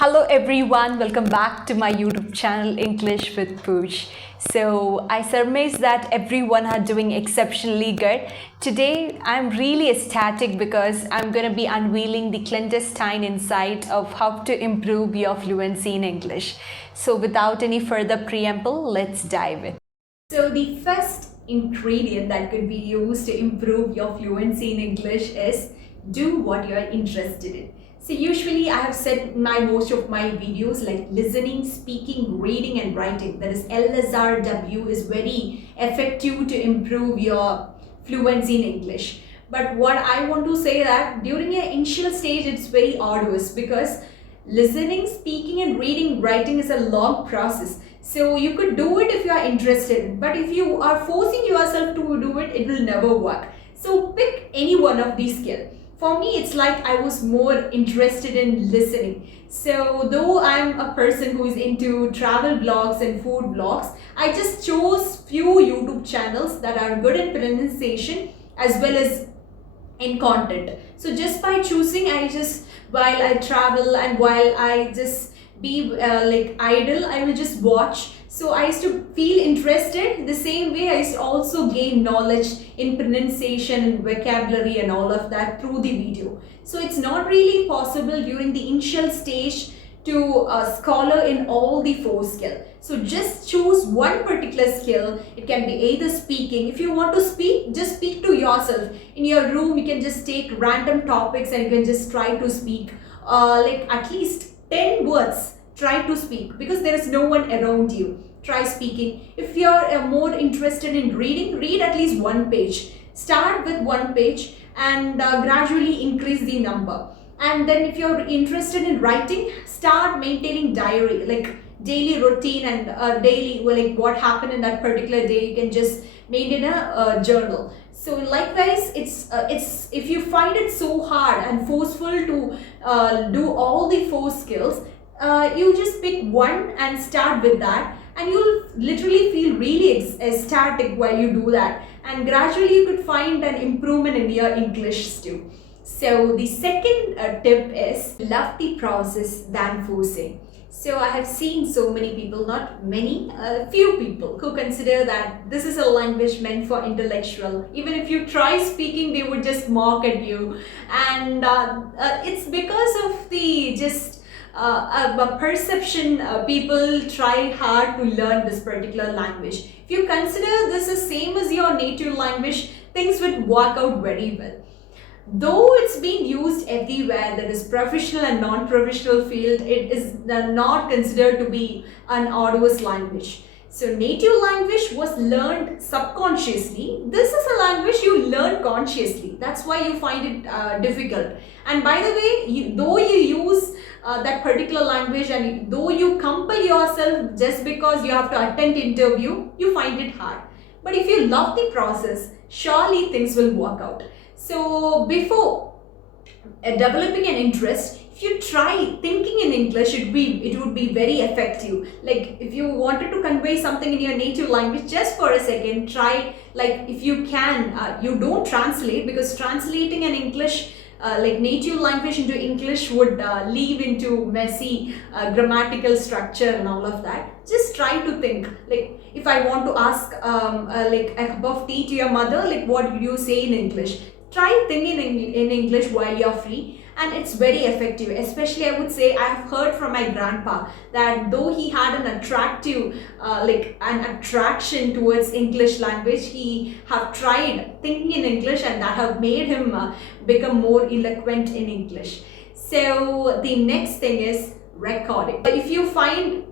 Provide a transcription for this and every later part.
Hello everyone, welcome back to my YouTube channel English with Pooch. So I surmise that everyone are doing exceptionally good. Today I'm really ecstatic because I'm going to be unveiling the clandestine insight of how to improve your fluency in English. So without any further preamble, let's dive in. So the first ingredient that could be used to improve your fluency in English is do what you're interested in. So usually I have said most of my videos like listening, speaking, reading and writing, that is LSRW, is very effective to improve your fluency in English. But what I want to say that during your initial stage it's very arduous because listening, speaking and reading, writing is a long process. So you could do it if you are interested, but if you are forcing yourself to do it, it will never work. So pick any one of these skills. For me, it's like I was more interested in listening. So though I'm a person who is into travel blogs and food blogs, I just chose few YouTube channels that are good in pronunciation as well as in content. So just by choosing, while I travel and while I just be like idle, I will just watch. So I used to feel interested. The same way I used to also gain knowledge in pronunciation and vocabulary and all of that through the video. So it's not really possible during the initial stage to scholar in all the four skills. So just choose one particular skill. It can be either speaking. If you want to speak, just speak to yourself. In your room, you can just take random topics and you can just try to speak like at least 10 words. Try to speak because there is no one around you. Try speaking. If you're more interested in reading, read at least one page. Start with one page and gradually increase the number. And then if you're interested in writing, start maintaining diary, like daily routine and daily, like what happened in that particular day. You can just maintain a journal. So likewise, it's if you find it so hard and forceful to do all the four skills, you just pick one and start with that, and you'll literally feel really ecstatic while you do that, and gradually you could find an improvement in your English too. So the second tip is love the process than forcing. So I have seen so many people, not many, few people who consider that this is a language meant for intellectual. Even if you try speaking, they would just mock at you, and it's because of the just a perception. People try hard to learn this particular language. If you consider this as same as your native language, things would work out very well. Though it's being used everywhere, that is professional and non-professional field, it is not considered to be an arduous language. So native language was learned subconsciously. This is a language you learn consciously. That's why you find it difficult. And by the way, though you use that particular language and though you compel yourself just because you have to attend interview, you find it hard. But if you love the process, surely things will work out. So before developing an interest, if you try thinking in English, it would be very effective. Like if you wanted to convey something in your native language, just for a second, try, like if you can, you don't translate, because translating an English like native language into English would leave into messy grammatical structure and all of that. Just try to think, like if I want to ask like a cup of tea to your mother, like what do you say in English? Try thinking in English while you're free, and it's very effective. Especially I would say I have heard from my grandpa that though he had an attractive like an attraction towards English language, he have tried thinking in English and that have made him become more eloquent in English. So the next thing is recording. If you find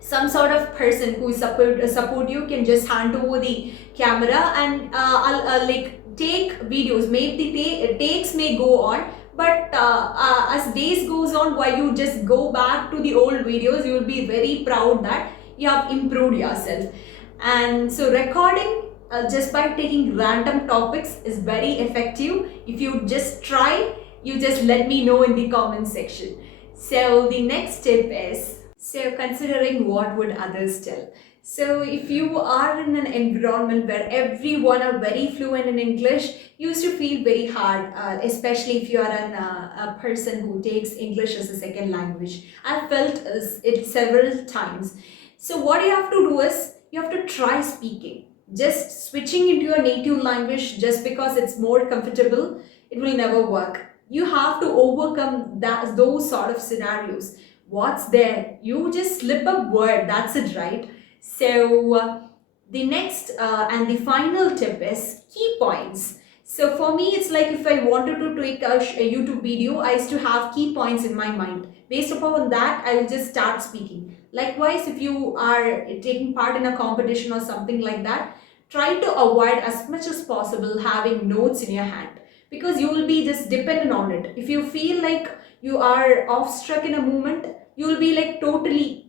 some sort of person who support you, can just hand over the camera and I'll like take videos. Maybe the takes may go on, but as days goes on, while you just go back to the old videos, you will be very proud that you have improved yourself. And so recording just by taking random topics is very effective. If you just try, you just let me know in the comment section. So the next tip is, so considering what would others tell. So if you are in an environment where everyone are very fluent in English, you used to feel very hard, especially if you are a person who takes English as a second language. I've felt it several times. So what you have to do is you have to try speaking. Just switching into your native language just because it's more comfortable, it will never work. You have to overcome those sort of scenarios. What's there? You just slip a word, that's it, right? So the next and the final tip is key points. So for me, it's like if I wanted to take a YouTube video, I used to have key points in my mind. Based upon that, I will just start speaking. Likewise, if you are taking part in a competition or something like that, try to avoid as much as possible having notes in your hand, because you will be just dependent on it. If you feel like you are off struck in a moment, you will be like totally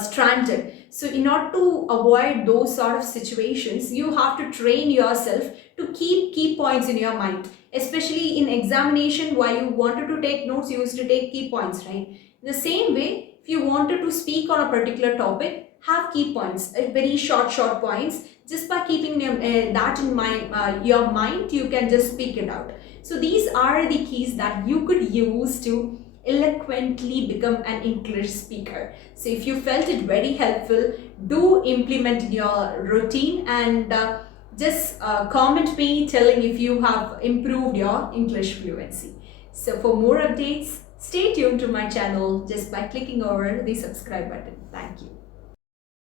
stranded. So in order to avoid those sort of situations, you have to train yourself to keep key points in your mind. Especially in examination, while you wanted to take notes, you used to take key points, right? In the same way, if you wanted to speak on a particular topic, have key points, very short points. Just by keeping that in your mind, you can just speak it out. So these are the keys that you could use to eloquently become an English speaker. So if you felt it very helpful, do implement in your routine, and just comment me telling if you have improved your English fluency. So for more updates, stay tuned to my channel just by clicking over the subscribe button. Thank you.